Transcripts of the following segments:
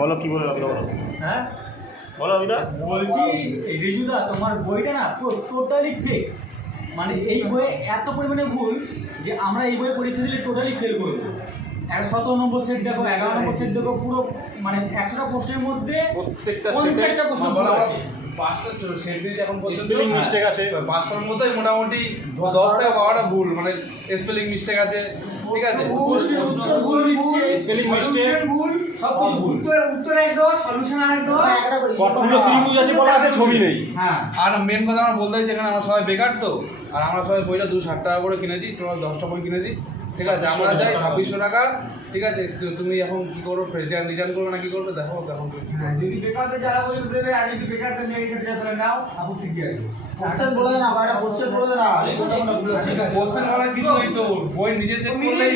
বলো কি বলে বলো। হ্যাঁ বলো অমিতা। বলছি রিজুদা তোমার বইটা না পুরো টোটালি ফেক। মানে এই বইয়ে এত পরিমাণে ভুল যে আমরা এই বইয়ে পরীক্ষা দিলে টোটালি ফেল করে দেবো। 17 নম্বর সেট দেখো, 11 নম্বর সেট দেখো, পুরো মানে 100টা প্রশ্নের মধ্যে প্রত্যেকটা 50টা প্রশ্ন ভুল আছে। 5টা সেট দিয়েছে এখন পর্যন্ত, স্পেলিং মিস্টেক আছে 5টার মধ্যে মোটামুটি 10 থেকে 12টা ভুল, মানে স্পেলিং মিস্টেক আছে, ঠিক আছে, প্রশ্নের উত্তর ভুল দিচ্ছে, স্পেলিং মিস্টেক ভুল, সব কিছু ভুল। উত্তর এক দাও, সলিউশন আরেক দাও। কতগুলো ত্রিভুজ আছে বলা আছে, ছবি নেই। হ্যাঁ, আর মেন কথা আমরা বলতে চাই, এখানে আমরা সবাই বেকার তো, আর আমরা সবাই বইটা 260 টাকা করে কিনেছি, টোটাল 10টা বই কিনেছি, ঠিক আছে, আমরা চাই 2600 টাকা, ঠিক আছে। তুমি এখন কি করো, রিটার্ন করবে না কি করবে দেখো তখন। হ্যাঁ, যদি বেকারদের যারা বলে দেবে, আর যদি বেকারদের নিয়ে গেছে তাহলে নাও, আপত্তি কি আছে? কোশ্চেন বলে দেন না, বাইরে কোশ্চেন বলে দেন না। কোশ্চেন করার কিছু নেই তো, বই নিজে চেক করলেই,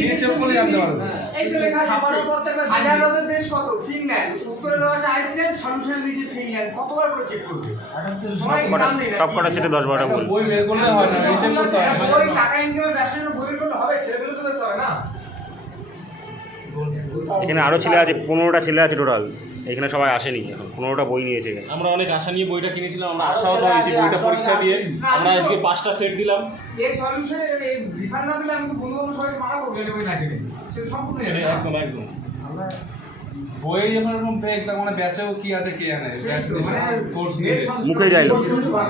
নিজে চেক করলে জানতে পারবে। এই তো লেখা আছে, হাজার নদের দেশ কত? ফিনল্যান্ড। উত্তরে দেওয়া আছে আইসল্যান্ড, সলিউশন দিয়েছে ফিনল্যান্ড। কতবার করে চেক করবে? সব কটা সেটে 10-12টা ভুল। বই বের করলে হয় না, রিচেক করতে হয়। ওই টাকা ইনকামের ব্যবসার বই বের করলে হবে, ছেলেগুলো তো দেখতে হবে না। এখানে আরো ছেলে আছে, 15টা ছেলে আছে টোটাল। এখানে সবাই আসেনি, এখন 15টা বই নিয়েছে এখানে। আমরা অনেক আশা নিয়ে বইটা কিনেছিলাম, আমরা আশাহত হয়েছি বইটা পরীক্ষা দিয়ে। আমরা আজকে 5টা সেট দিলাম। এর সলিউশন এই রিফান্ড না পেলে আমি তো বন্ধু বান্ধব সবাই মানা করবো, বই না কিনে সেটা সম্পূর্ণ যাবে না। একদম একদম বই যখন এরকম ফেক, তার মানে ব্যাচেও কি আছে কে জানে, কোর্স নিয়ে মুখেই ডায়লগ।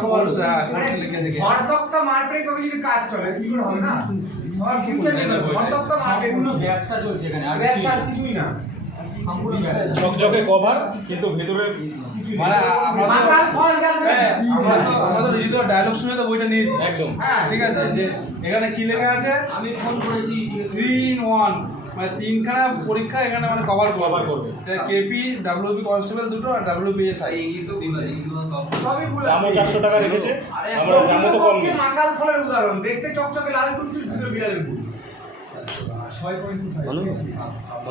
কোর্স লিখে দেখে হরতক্তা মার্কেট কবে যদি কাজ চলে কি করে হবে না? সবার ফিউচার নেই, হরতক্তা মার্কেট সম্পূর্ণ ব্যবসা চলছে এখানে, আর ব্যবসা আর কিছুই না। সম্পূর্ণ ব্যবসা। ঝকঝকে কভার, কিন্তু ভেতরে মানে আমরা মাকাল ফল গাছ আমরা তো রিজিত ডায়লগ শুনে তো বইটা নিয়েছি একদম। হ্যাঁ, ঠিক আছে, যে এখানে কি লেখা আছে, আমি ফোন করেছি 3 in 1, মানে 3খানা পরীক্ষা এখানে মানে কভার করবে। কেপি, ডাব্লিউপি কনস্টেবল দুটো আর ডাব্লিউপিএসআই। সবই ভুল দামও আছে। 400 টাকা রেখেছে, আমরা দামও তো কম নেই। মাকাল ফলের উদাহরণ দেখতে চকচকে লাল টুকটুক, ভিতরে বিড়ালের বুক। 6.25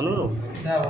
অনুরূপ হ্যাঁ